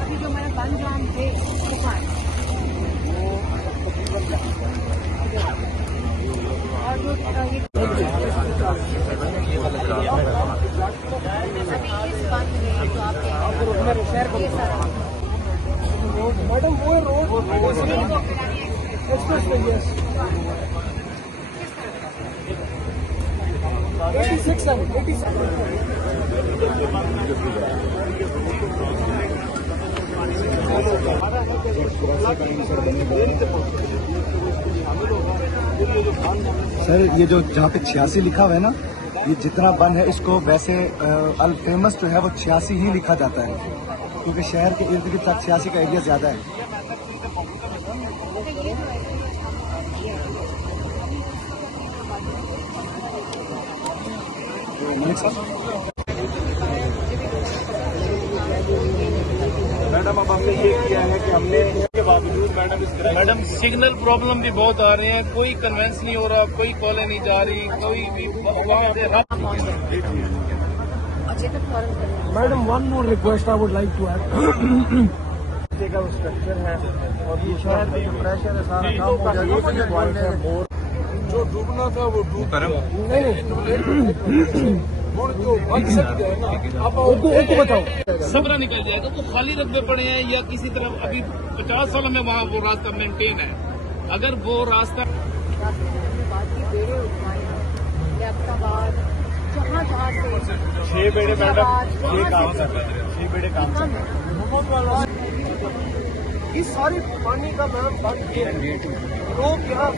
अभी जो मैंने बन जाम थे और जो अभी इस बंद में जो आप ये सारा मैडम वो रोड एक्सप्रेस वे 86 सर ये जो जहाँ पे 86 लिखा हुआ है ना, ये जितना बन है इसको वैसे अल फेमस जो है वो 86 ही लिखा जाता है, क्योंकि शहर के इर्द गिर्द तक 86 का एरिया ज्यादा है। मैडम अब हमने ये किया है कि हमने इसके बावजूद मैडम सिग्नल प्रॉब्लम भी बहुत आ रहे हैं, कोई कन्वेंस नहीं हो रहा, कोई कॉलें नहीं जा रही, कोई भी madam one more request I would like to add का स्ट्रक्चर है और ये शहर में जो प्रेशर है सारा काम हो जाएगा। जो डूबना था वो डूब नहीं जो बन सकते हैं ना, आप उनको बताओ। सबरा निकल जाएगा, वो खाली रकबे पड़े हैं या किसी तरह अभी 50 सालों में वहाँ वो रास्ता मेंटेन है। अगर वो रास्ता छह बेड़े मैडम ये काम कर रहे हैं, 6 बेड़े काम कर रहे हैं। इस सारी पानी का मैम लोग यहाँ